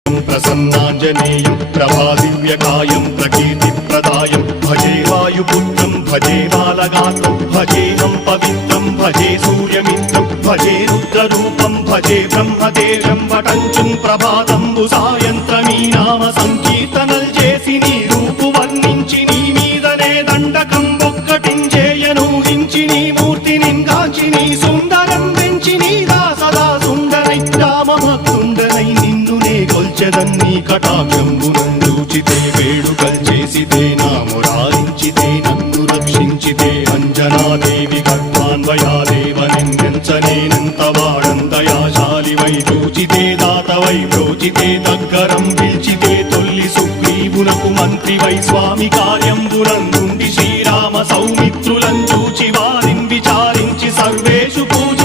प्रसन्नाञ्जनेयं प्रभादिव्यकायं प्रकीर्तिप्रदायं भजे वायुपुत्रं भजे बालगात्रं भजेऽहं पवित्रं भजे सूर्यमित्रं भजे रुद्ररूपं भजे ब्रह्मदेवं वटञ्चुं प्रभाతంబు సాయంత్రమీ నామ సంకీర్తనల్ చేసి నీ రూపు వర్ణించి నీ మీదనే దండకం ఒక్కటించేయను హించి నీ మూర్తిని గాంచి నీ సుందరం వెంచి నీ దాసదా సుందరై రామభక్తుండనై నిన్నునే కొల్చెదన్ని కటాక్షంబునందూచితే వేడుకల్ చేసితే నా మురారించితే నన్ను రక్షించితే అంజనాదేవి గర్భాన్వయాదేవనెంచనేనంత వాడంతయాశాలివై చూచితే దాతవై ప్రోచితే దగ్గరం పిలిచితే తొల్లి సుగ్రీవునకు మంత్రివై స్వామి కార్యంబునందుండి శ్రీరామ సౌమిత్రులం చూచి వారిని విచారించి సర్వేషు పూజ